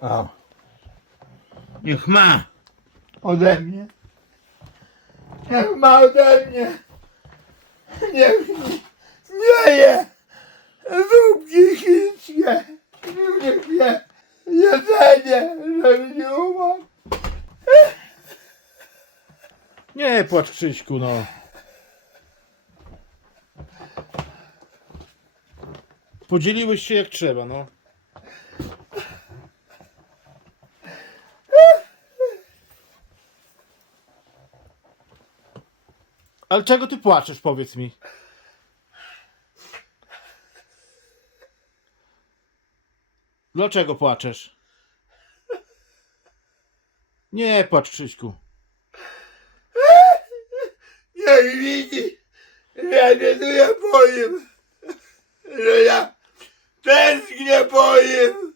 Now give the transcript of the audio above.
A, Niech ma. ode mnie. Niech ma ode mnie. Niech nie, nie je. Zupki chińskie. Niech je jedzenie, żeby nie umarł. Nie płacz Krzyśku, no. Podzieliłeś się jak trzeba, no. Ale czego ty płaczesz, powiedz mi? Dlaczego płaczesz? Nie płacz, Krzyśku. Niech widzi, żyję po nim. Że ja tęsknię po nim.